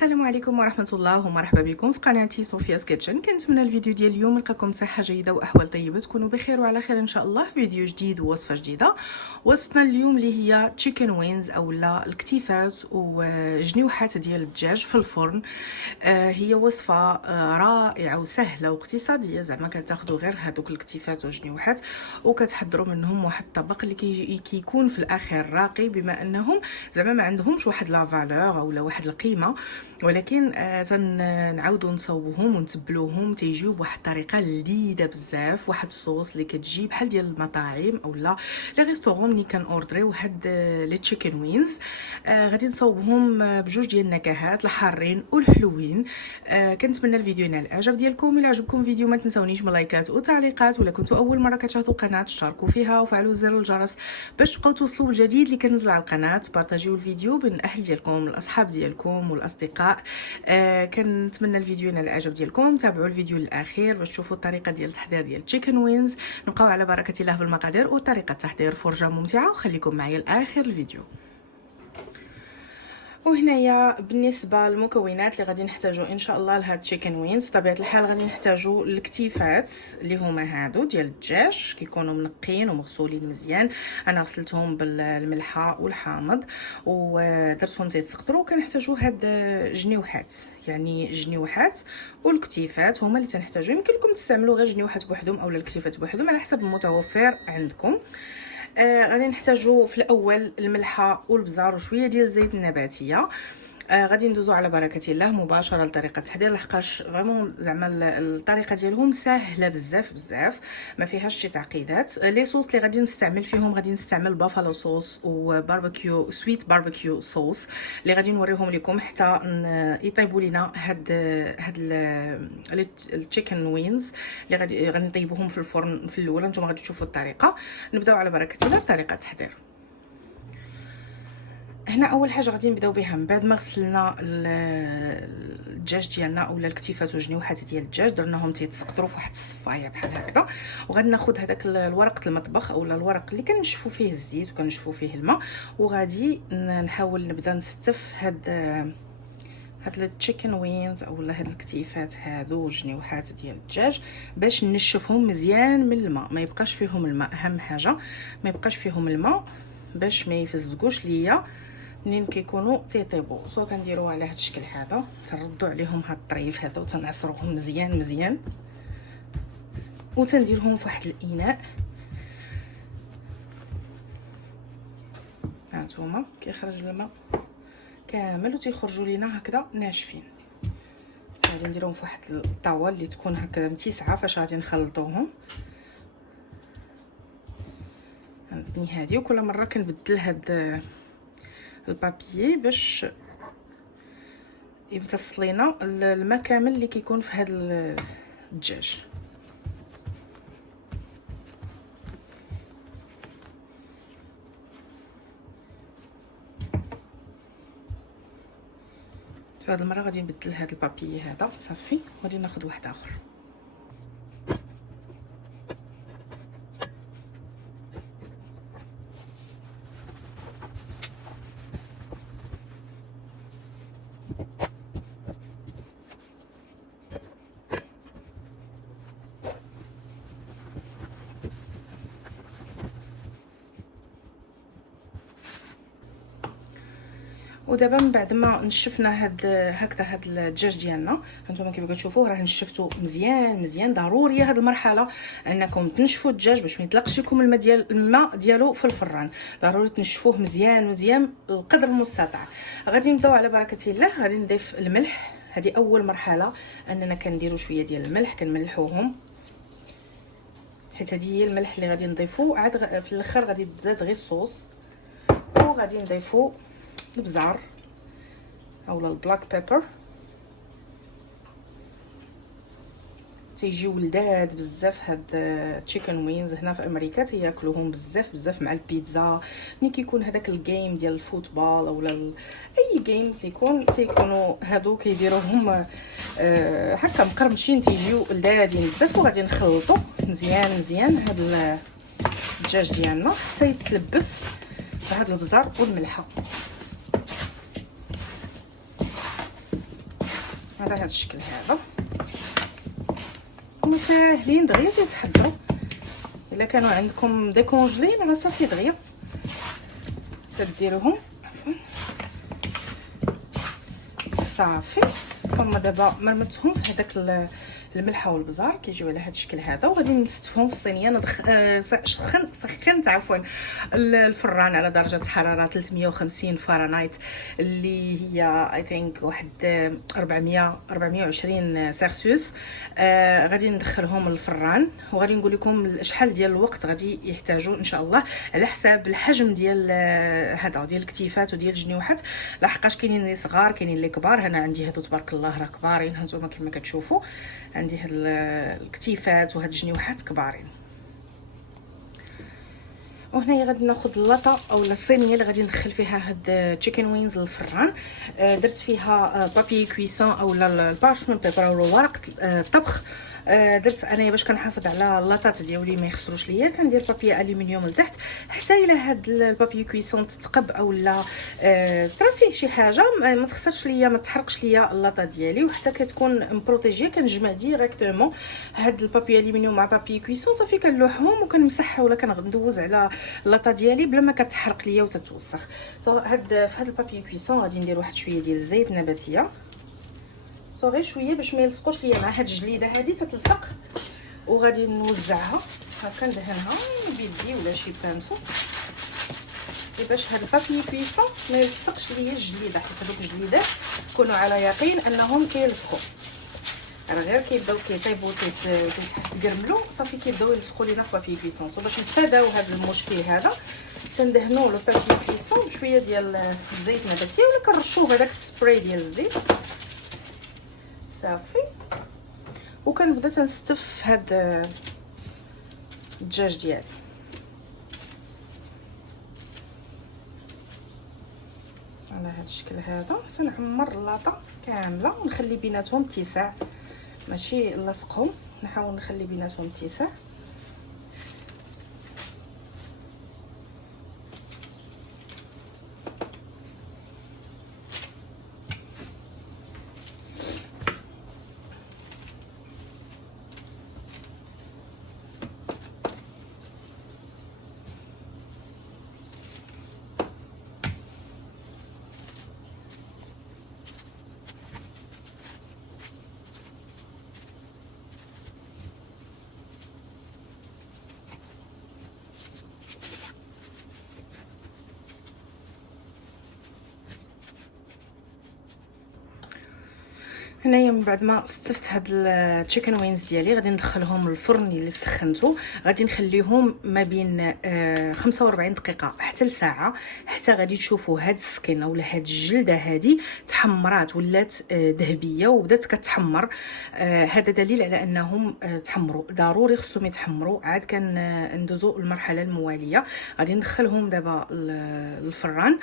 السلام عليكم ورحمه الله ومرحبا بكم في قناتي صوفيا's كيتشن. كنتمنى الفيديو ديال اليوم يلقاكم صحه جيده واحوال طيبه، تكونوا بخير وعلى خير ان شاء الله. فيديو جديد ووصفه جديده. وصفتنا اليوم اللي هي تشيكن وينز اولا الكتيفات وجنيوحات ديال الدجاج في الفرن. هي وصفه رائعه وسهله واقتصاديه، زعما كتاخذوا غير هذوك الكتيفات وجنيوحات وكتحضروا منهم واحد الطبق اللي كيكون في الاخر راقي، بما انهم زعما ما عندهمش واحد لا فالور اولا واحد القيمه، ولكن تنعاودوا نصوبوهم ونتبلوهم تيجيو بواحد الطريقه لذيذه بزاف. واحد الصوص اللي كتجي بحال ديال المطاعم اولا لي ريستورون ملي كنوردريو هاد لي تشيكن وينز. غادي نصوبهم بجوج ديال النكهات، الحارين والحلوين. كنتمنى الفيديو ينال الاعجاب ديالكم. الا عجبكم الفيديو ما تنساونيش من لايكات وتعليقات، ولا كنتوا اول مره كتشاهدوا القناه اشتركوا فيها وفعلوا زر الجرس باش تبقاو توصلوا بالجديد اللي كنزل على القناه. بارطاجيو الفيديو بين الاهل ديالكم الاصحاب ديالكم والاصدقاء. كنتمنى الفيديو ينال الاعجاب ديالكم. تابعوا الفيديو للاخير باش تشوفوا الطريقه ديال التحضير ديال تشيكن وينز. نبقاو على بركه الله بالمقادير وطريقه التحضير، فرجه ممتعه وخليكم معايا لاخر الفيديو. وهنايا بالنسبه للمكونات اللي غادي نحتاجو ان شاء الله لهاد تشيكن وينز، بطبيعه الحال غادي نحتاجو الكتيفات اللي هما هادو ديال الدجاج، كيكونوا منقين ومغسولين مزيان. انا غسلتهم بالملحه والحامض ودرتهم تيتسقطروا. كنحتاجو هاد جنيوحات، يعني جنيوحات والكتيفات هما اللي تنحتاجو. يمكن لكم تستعملوا غير جنيوحات بوحدهم اولا الكتيفات بوحدهم على حسب المتوفر عندكم. غادي نحتاجو في الاول الملحه والبزار وشويه ديال الزيت النباتيه. غادي ندوزو على بركه الله مباشره لطريقه التحضير، لحقاش فريمون زعما الطريقه ديالهم سهله بزاف بزاف، ما فيهاش شي تعقيدات. لي صوص اللي غادي نستعمل فيهم، غادي نستعمل بافالو صوص وباربيكيو سويت باربيكيو صوص اللي غادي نوريهم لكم حتى يطيبوا لنا هاد التشيكن وينز اللي غادي نطيبوهم في الفرن في الاول. نتوما غادي تشوفوا الطريقه. نبداو على بركه الله بطريقه التحضير. هنا اول حاجه غادي نبداو بها من بعد ما غسلنا الدجاج ديالنا اولا الكتيفات وجنيوحات ديال الدجاج، درناهم تيتسقطروا في واحد الصفايه بحال هكذا. وغادي ناخذ هذاك الورق المطبخ اولا الورق اللي كنشفوا فيه الزيت وكنشفوا فيه الماء، وغادي نحاول نبدا نستف هاد التشيكن وينز اولا هاد الكتيفات هادو والجنيوحات ديال الدجاج باش نشفهم مزيان من الماء، ما يبقاش فيهم الماء. اهم حاجه ما يبقاش فيهم الماء باش ما يفزقوش ليا منين كيكونوا تيطيبوا. سواء كنديروها على هذا الشكل هذا، تردوا عليهم هاد الطريف هذا وتنعصروهم مزيان مزيان، وتنديرهم في واحد الاناء. هانتوما كيخرج الماء كامل وتيخرجوا لينا هكذا ناشفين. غادي نديرهم في واحد الطاوه اللي تكون هكذا متسعه فاش غادي نخلطوهم. غنبني هادي وكل مره كنبدل هاد البابيي باش يمتص لينا الماء كامل اللي كيكون في هاد الدجاج. في هاد المره غادي نبدل هاد البابيي هذا صافي، وغادي ناخذ واحد اخر. ودابا من بعد ما نشفنا هاد الدجاج ديالنا، هانتوما كيف كتشوفوه راه نشفتو مزيان مزيان. ضروري هاد المرحله انكم تنشفوا الدجاج باش ما يطلقش لكم الماء ديالو في الفران. ضروري تنشفوه مزيان مزيان القدر المستطاع. غادي نبداو على بركه الله. غادي نضيف الملح، هذه اول مرحله اننا كنديروا شويه ديال الملح كنملحوهم، حيت هذه هي الملح اللي غادي نضيفو. عاد في الاخر غادي تزاد غير الصوص، وغادي نضيفو البزار اولا البلاك بيبر. تيجيو لذاذ بزاف هاد تشيكن وينز. هنا في امريكا تياكلوهم بزاف بزاف مع البيتزا. ملي كيكون هذاك الجيم ديال الفوتبال اولا اي جيم تيكونوا هادو كيديروهم هكا مقرمشين، تيجيو لذاذين بزاف. وغادي نخلطوا مزيان مزيان هاد الدجاج ديالنا حتى يتلبس بهاد البزار والملحه. على هذا الشكل هذا. هما ساهلين دغيا تيتحضروا، الا كانوا عندكم ديكونجلين راه صافي دغيا تديروهم. صافي هما دابا مرمتهم في هذاك الملحه والبزار كيجيو على هذا الشكل هذا، وغادي نستفهم في الصينيه. سخنت عفوا الفران على درجه حراره 350 فahrenheit اللي هي اي ثينك واحد 420 سلسيوس. غادي ندخلهم للفران، وغادي نقول لكم شحال ديال الوقت غادي يحتاجوا ان شاء الله على حساب الحجم ديال هذا ديال الكتيفات وديال الجنيوحات، لحقاش كاينين اللي صغار كاينين اللي كبار. هنا عندي هادو تبارك الله راه كبارين، هانتوما كما كتشوفوا عندي هاد الكتيفات وهاد الجنيوحات كبارين. وهنايا غادي ناخذ اللاطه او الصينيه اللي غادي ندخل فيها هاد تشيكن وينز للفران. درت فيها بابي كويسون او البارشمون بيبر ولا ورق الطبخ. درت انايا باش كنحافظ على اللاطات ديالي ما يخسروش ليا، كندير بابي الومنيوم لتحت حتى الى هاد البابي كويسون تتقب او لا طرا فيه شي حاجه ما تخسرش ليا ما تحرقش ليا اللاطه ديالي، وحتى كتكون مبروتيجيه. كنجمع ديريكتومون هاد البابي الومنيوم مع بابي كويسون، صافي كنلوحهم وكنمسحها ولا كندوز على اللاطه ديالي بلا ما كتحرق ليا وتتوسخ. في هاد البابي كويسون غادي ندير واحد شويه ديال الزيت نباتيه، غير شويه باش ما يلصقوش ليا مع هاد الجليده هادي تتلصق. وغادي نوزعها هكا ندهنها بيدي ولا شي بانسو باش هاد البابي كويسون ما يلصقش ليا الجليده، حيت هذوك الجليدات كونوا على يقين انهم كيلصقوا، راه غير كيبداو كيطيبوا تيتقرملوا صافي كيبداو يلصقوا لينا في البابي كويسون. باش نتفاداو هذا المشكل هذا تندهنوا لو بابي كويسون بشويه ديال الزيت نباتي ولا كنرشوه هذاك السبراي ديال الزيت صافي. وكنبدا تنستف هاد الدجاج ديالي. على هاد الشكل هذا تنعمر اللاطه كامله ونخلي بيناتهم اتساع، ماشي نلصقهم، نحاول نخلي بيناتهم اتساع. هنايا من بعد ما استفت هاد التشيكن وينز ديالي غادي ندخلهم للفرن اللي سخنته. غادي نخليهم ما بين 45 دقيقه حتى لساعه، حتى غادي تشوفوا هاد السكين اولا هاد الجلده هادي تحمرات ولات ذهبيه وبدات كتحمر. هذا دليل على انهم تحمروا، ضروري خصهم يتحمروا. عاد كندوزو المرحله المواليه. غادي ندخلهم دابا للفران.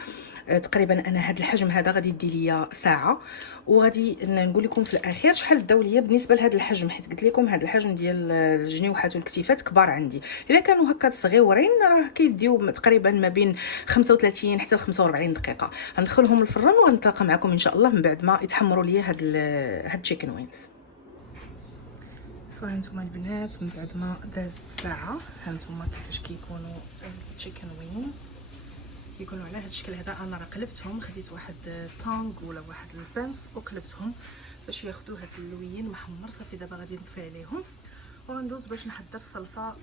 تقريبا انا هذا الحجم هذا غادي يدي ليا ساعه، وغادي نقول لكم في الاخير شحال داو ليا بالنسبه لهذا الحجم، حيت قلت لكم هذا الحجم ديال الجنيوحات والكتيفات كبار عندي. الا كانوا هكا صغيورين راه كيديو تقريبا ما بين 35 حتى ل 45 دقيقه. غندخلهم الفران وغنتلاقى معكم ان شاء الله من بعد ما يتحمروا ليا هاد التشيكن وينز. سوا هانتوما البنات من بعد ما داز الساعه، هانتوما كيفاش كيكونوا التشيكن وينز. كيكونوا على هذا الشكل هذا. انا راه قلبتهم، خديت واحد طونغ ولا واحد البنس وقلبتهم باش ياخذوا هذا اللوين محمر. صافي دابا غادي نطفي عليهم وندوز باش نحضر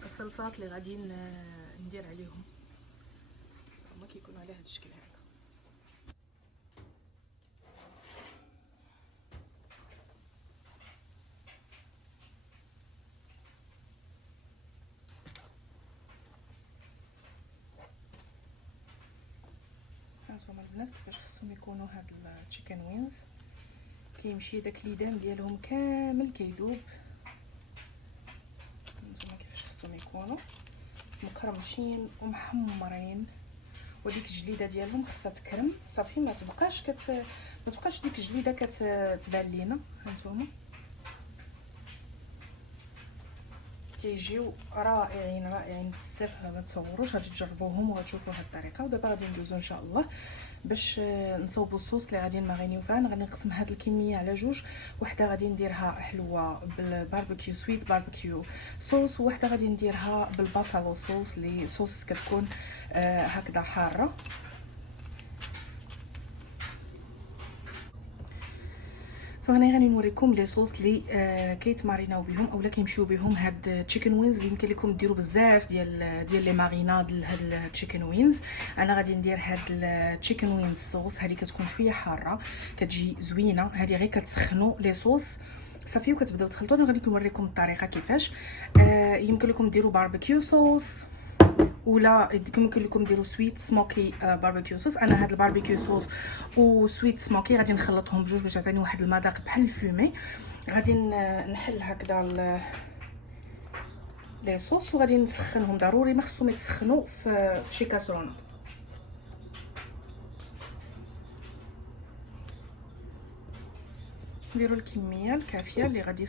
الصلصات اللي غادي ندير عليهم. هما كيكونوا على هذا الشكل هذا. هانتوما البنات كيفاش خصهم يكونوا هاد التشيكن وينز. كيمشي داك ليدان ديالهم كامل كيذوب. هانتوما كيفاش خصهم يكونوا مكرمشين ومحمرين، وديك الجليده ديالهم خصها تكرم صافي، ما تبقاش ديك الجليده كتبان لينا. هانتوما كيجيو رائعين بزاف، ما تصوروش. غادي تجربوهم وغتشوفوا هاد الطريقه. ودابا غادي ندوزو ان شاء الله باش نصوبوا الصوص اللي غادي نمارينيو فيه. انا غادي نقسم هاد الكميه على جوج، وحده غادي نديرها حلوه بالباربيكيو سويت باربيكيو صوص، وحده غادي نديرها بالبافالو صوص اللي صوص كتكون هكذا حاره. هنا غادي نوريكم لي صوص اللي كيتماريناو بهم اولا كيمشيو بهم هاد تشيكن وينز. يمكن لكم ديروا بزاف ديال لي ماريناد لهاد التشيكن وينز. انا غادي ندير هاد التشيكن وينز صوص، هذه كتكون شويه حاره كتجي زوينه. هذه غير كتسخنوا لي صوص صافي وكتبداو تخلطوا. انا غادي نوريكم الطريقه كيفاش. يمكن لكم ديروا باربيكيو صوص، ولا يمكن لكم ديروا سويت سموكي باربيكيو صوص. انا هاد الباربيكيو صوص وسويت سموكي غادي نخلطهم بجوج باش يعطيني واحد المذاق بحال الفومي. غادي نحل هكذا لي صوص وغادي نسخنهم. ضروري ما خصهم يتسخنوا في شي كاسرونه. نديروا الكميه الكافيه اللي غادي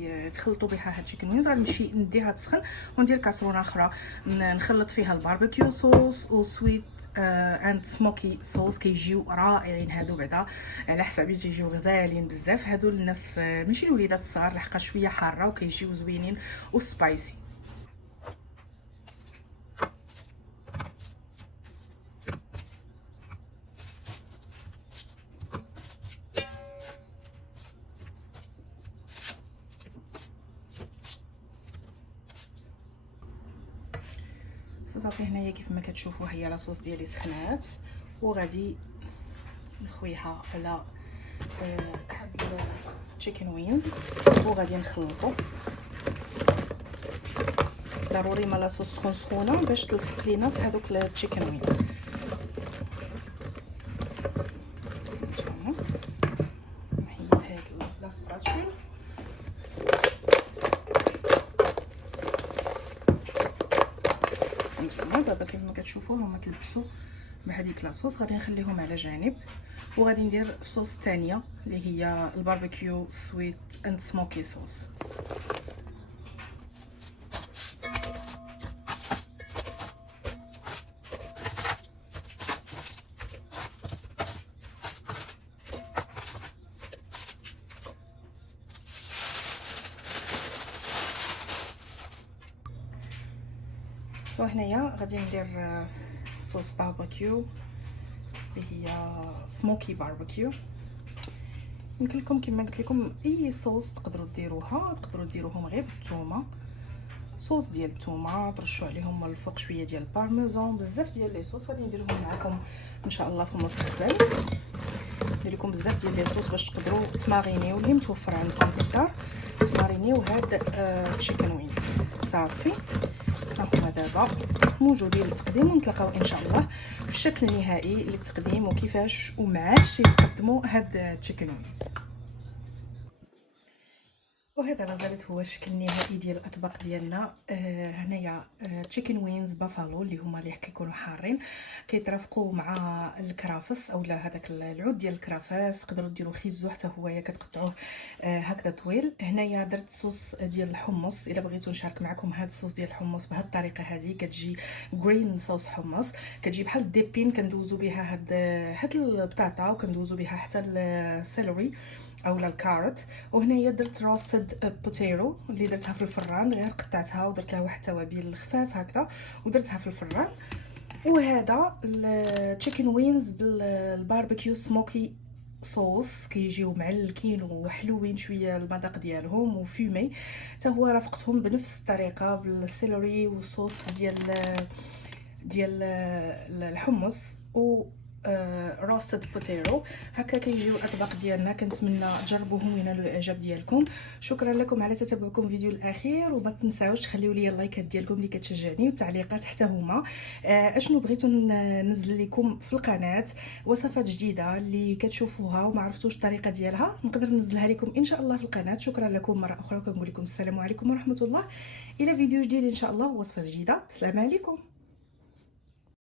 يتخلطوا بها هاد التشيكن وينز. غادي نمشي نديها تسخن وندير كاسرونه اخرى نخلط فيها الباربيكيو صوص وسويت اند سموكي صوص. كيجيو رائعين هادو، بعدا على حسابي تيجيو غزالين بزاف هادو الناس، ماشي الوليدات الصغار، لحقاش شويه حاره وكيجيو زوينين وسبايسي. صافي هنايا كيف ما كتشوفوا هي لاصوص ديالي سخنات، وغادي نخويها على هاد التشيكن وينز وغادي نخلطو. ضروري ما لاصوص تكون سخونه باش تلصق لينا في هذوك التشيكن وينز. نحيد هاد لاسباتول. دابا كيف ما كتشوفوا هما تلبسوا بهذيك لاصوص. غادي نخليهم على جانب وغادي ندير صوص ثانيه اللي هي الباربيكيو سويت اند سموكي صوص. وهنايا غادي ندير صوص باربيكيو اللي هي سموكي باربيكيو. يمكن لكم كما قلت لكم اي صوص تقدروا ديروها، تقدروا ديروهم غير بالثومه، صوص ديال الثومه ترشوا عليهم من الفوق شويه ديال البارميزان. بزاف ديال لي صوص غادي نديرهم معكم ان شاء الله في المستقبل. ندير لكم بزاف ديال لي صوص باش تقدروا تمارينيو اللي متوفر عندكم في الدار، تمارينيو هاد تشيكن وينز. صافي هما دابا موجودين للتقديم، ونتلاقاو ان شاء الله في الشكل النهائي للتقديم وكيفاش ومعاش يتقدموا هاد تشيكن وينز. وهذا لازالت هو الشكل النهائي ديال الاطباق ديالنا. هنايا تشيكن وينز بافالو اللي هما اللي كيكونوا حارين، كيترافقوا مع الكرافس اولا هذاك العود ديال الكرافس. تقدروا ديروا خيزو حتى هو كتقطعوه هكذا طويل. هنايا درت صوص ديال الحمص. الا بغيتو نشارك معكم هذا الصوص ديال الحمص بهذه الطريقه، هذه كتجي جرين صوص حمص، كتجي بحال الديبين. كندوزو بها هاد البطاطا وكندوزو بها حتى السيلوري اولا الكاروت. وهنايا درت روستد بوتيرو اللي درتها في الفران، غير قطعتها ودرت لها واحد التوابل خفاف هكذا ودرتها في الفران. وهذا التشيكن وينز بالباربيكيو سموكي صوص، كيجيو معلكين وحلوين شويه المذاق ديالهم وفومي. حتى هو رافقتهم بنفس الطريقه بالسيلوري والصوص ديال الحمص و روستد بوتيرو. هكا كيجيو الاطباق ديالنا. كنتمنى تجربوهم وينالوا الاعجاب ديالكم. شكرا لكم على تتبعكم الفيديو الاخير، وما تنساوش تخليوا لي اللايكات ديالكم اللي كتشجعني والتعليقات حتى هما. اشنو بغيتو ننزل لكم في القناه، وصفات جديده اللي كتشوفوها وما عرفتوش الطريقه ديالها، نقدر ننزلها لكم ان شاء الله في القناه. شكرا لكم مره اخرى، وكنقول لكم السلام عليكم ورحمه الله، الى فيديو جديد ان شاء الله ووصفه جديده. السلام عليكم.